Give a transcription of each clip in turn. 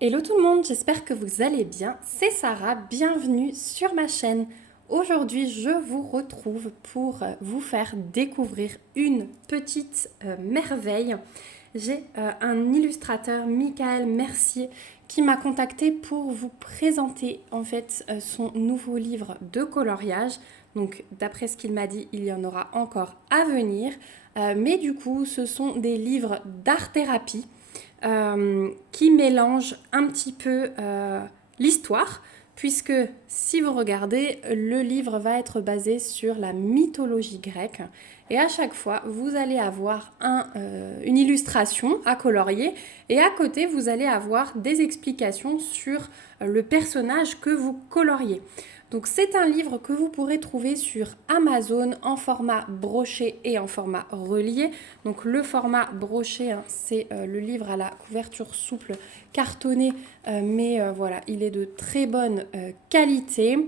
Hello tout le monde, j'espère que vous allez bien. C'est Sarah, bienvenue sur ma chaîne. Aujourd'hui, je vous retrouve pour vous faire découvrir une petite merveille. J'ai un illustrateur, Michael Mercier, qui m'a contacté pour vous présenter en fait son nouveau livre de coloriage. Donc, d'après ce qu'il m'a dit, il y en aura encore à venir. Mais du coup, ce sont des livres d'art-thérapie qui mélange un petit peu l'histoire, puisque si vous regardez, le livre va être basé sur la mythologie grecque. Et à chaque fois, vous allez avoir une illustration à colorier et à côté, vous allez avoir des explications sur le personnage que vous coloriez. Donc c'est un livre que vous pourrez trouver sur Amazon en format broché et en format relié. Donc le format broché, hein, c'est le livre à la couverture souple cartonné, mais voilà, il est de très bonne qualité.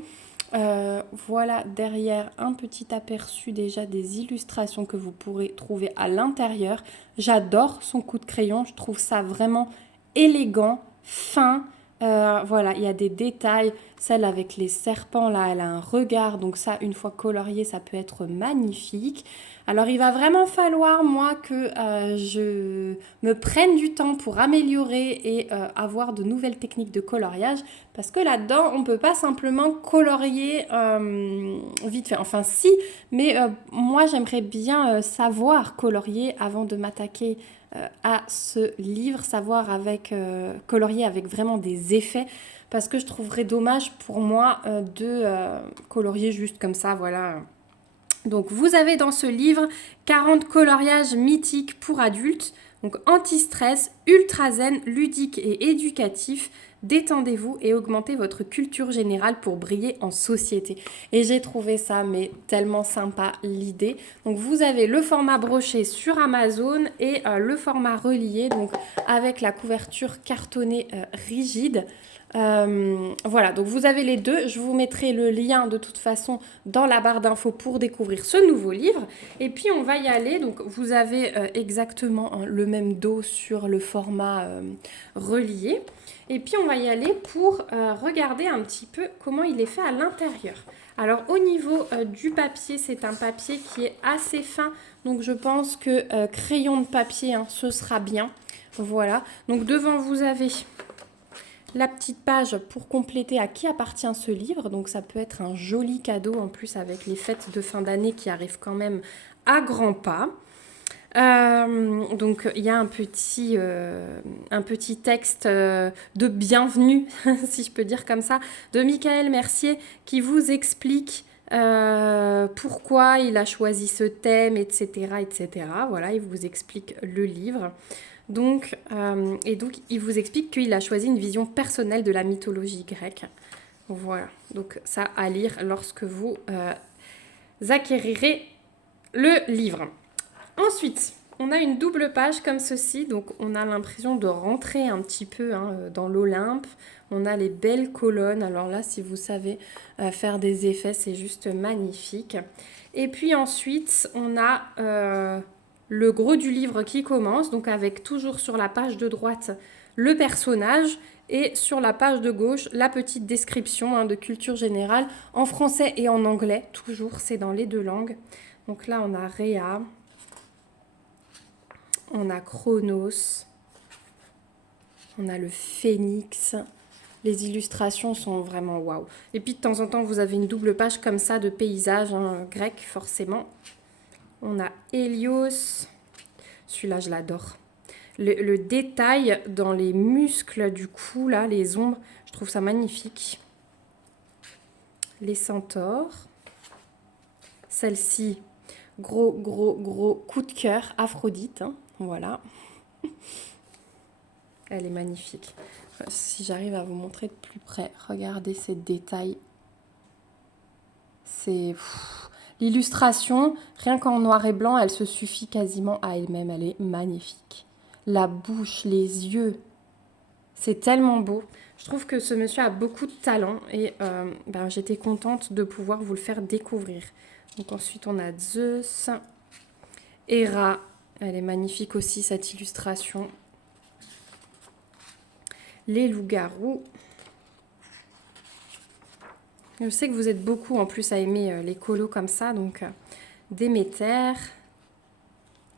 Voilà derrière un petit aperçu déjà des illustrations que vous pourrez trouver à l'intérieur. J'adore son coup de crayon, je trouve ça vraiment élégant, fin. Voilà, il y a des détails. Celle avec les serpents, là, elle a un regard. Donc ça, une fois colorié, ça peut être magnifique. Alors, il va vraiment falloir, moi, que je me prenne du temps pour améliorer et avoir de nouvelles techniques de coloriage. Parce que là-dedans, on ne peut pas simplement colorier vite fait. Enfin, si, mais moi, j'aimerais bien savoir colorier avant de m'attaquer à ce livre, savoir colorier avec vraiment des effets, parce que je trouverais dommage pour moi de colorier juste comme ça, voilà. Donc vous avez dans ce livre 40 coloriages mythiques pour adultes, donc anti-stress, ultra zen, ludique et éducatif. Détendez-vous et augmentez votre culture générale pour briller en société. Et j'ai trouvé ça mais tellement sympa l'idée. Donc vous avez le format broché sur Amazon et le format relié, donc avec la couverture cartonnée rigide. Voilà, donc vous avez les deux. Je vous mettrai le lien de toute façon dans la barre d'infos pour découvrir ce nouveau livre. Et puis on va y aller. Donc vous avez exactement le même dos sur le format relié. Et puis on va y aller pour regarder un petit peu comment il est fait à l'intérieur. Alors au niveau du papier, c'est un papier qui est assez fin. Donc je pense que crayon de papier, hein, ce sera bien. Voilà. Donc devant vous avez la petite page pour compléter à qui appartient ce livre. Donc ça peut être un joli cadeau en plus avec les fêtes de fin d'année qui arrivent quand même à grands pas. Donc il y a un petit texte de bienvenue, si je peux dire comme ça, de Michael Mercier qui vous explique pourquoi il a choisi ce thème, etc., etc. Voilà, il vous explique le livre. Donc, il vous explique qu'il a choisi une vision personnelle de la mythologie grecque. Voilà, donc ça à lire lorsque vous acquérirez le livre. Ensuite, on a une double page comme ceci, donc on a l'impression de rentrer un petit peu dans l'Olympe. On a les belles colonnes, alors là si vous savez faire des effets, c'est juste magnifique. Et puis ensuite, on a le gros du livre qui commence, donc avec toujours sur la page de droite le personnage et sur la page de gauche la petite description de culture générale en français et en anglais, toujours c'est dans les deux langues. Donc là on a Rhea, on a Chronos, on a le phénix. Les illustrations sont vraiment waouh. Et puis de temps en temps, vous avez une double page comme ça de paysages grecs, forcément. On a Hélios. Celui-là, je l'adore. Le détail dans les muscles du cou, là, les ombres, je trouve ça magnifique. Les centaures. Celle-ci, gros coup de cœur, Aphrodite. Hein, voilà. Elle est magnifique. Si j'arrive à vous montrer de plus près, regardez ces détails. C'est l'illustration, rien qu'en noir et blanc, elle se suffit quasiment à elle-même. Elle est magnifique. La bouche, les yeux, c'est tellement beau. Je trouve que ce monsieur a beaucoup de talent et j'étais contente de pouvoir vous le faire découvrir. Donc ensuite, on a Zeus, Héra. Elle est magnifique aussi, cette illustration. les loups-garous. Je sais que vous êtes beaucoup en plus à aimer les colos comme ça, donc Déméter,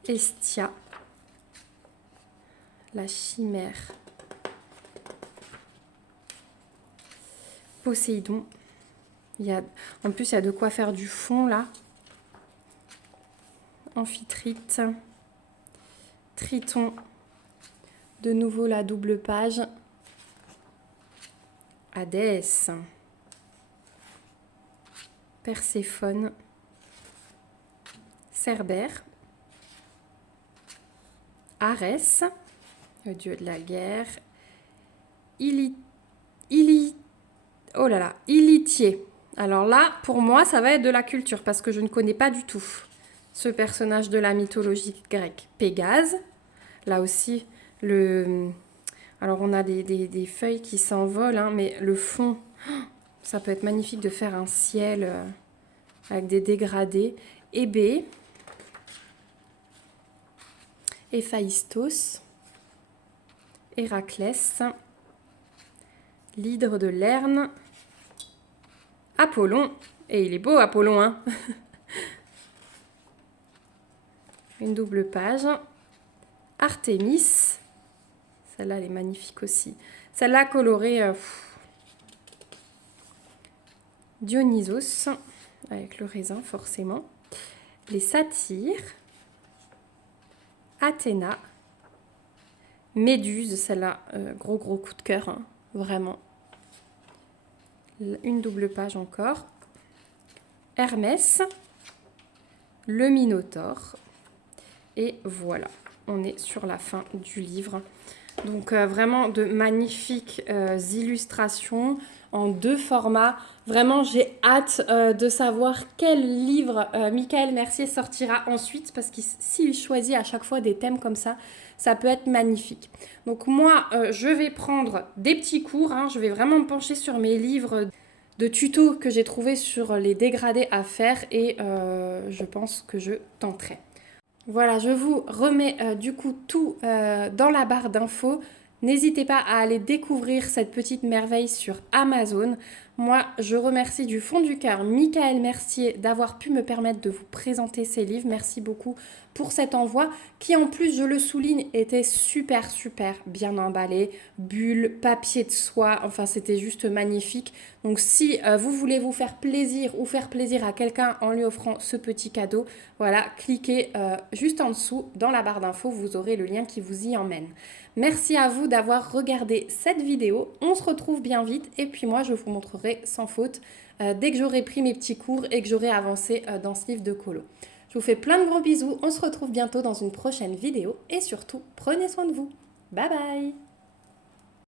Estia, la chimère, Poséidon. En plus, il y a de quoi faire du fond là. Amphitrite, Triton, de nouveau la double page, Hadès, Perséphone, Cerbère, Arès, le dieu de la guerre, Ilitier. Alors là, pour moi, ça va être de la culture parce que je ne connais pas du tout ce personnage de la mythologie grecque. Pégase, là aussi, alors on a des feuilles qui s'envolent, hein, mais le fond, ça peut être magnifique de faire un ciel avec des dégradés. Hébé, Héphaïstos, Héraclès, l'hydre de Lerne, Apollon, et il est beau Apollon, hein. Une double page, Artémis, celle-là elle est magnifique aussi, celle-là colorée, Dionysos, avec le raisin forcément, les satyres, Athéna, Méduse, celle-là, gros coup de cœur, hein, vraiment. Une double page encore. Hermès, le Minotaure. Et voilà, on est sur la fin du livre. Donc vraiment de magnifiques illustrations en 2 formats. Vraiment, j'ai hâte de savoir quel livre Michael Mercier sortira ensuite, parce que s'il choisit à chaque fois des thèmes comme ça, ça peut être magnifique. Donc moi, je vais prendre des petits cours, hein, je vais vraiment me pencher sur mes livres de tutos que j'ai trouvés sur les dégradés à faire et je pense que je tenterai. Voilà, je vous remets du coup tout dans la barre d'infos. N'hésitez pas à aller découvrir cette petite merveille sur Amazon. Moi, je remercie du fond du cœur Michael Mercier d'avoir pu me permettre de vous présenter ces livres. Merci beaucoup pour cet envoi qui, en plus, je le souligne, était super bien emballé. Bulles, papier de soie, enfin c'était juste magnifique. Donc si vous voulez vous faire plaisir ou faire plaisir à quelqu'un en lui offrant ce petit cadeau, voilà, cliquez juste en dessous dans la barre d'infos, vous aurez le lien qui vous y emmène. Merci à vous d'avoir regardé cette vidéo. On se retrouve bien vite et puis moi je vous montrerai sans faute dès que j'aurai pris mes petits cours et que j'aurai avancé dans ce livre de colo. Je vous fais plein de gros bisous. On se retrouve bientôt dans une prochaine vidéo et surtout prenez soin de vous. Bye bye.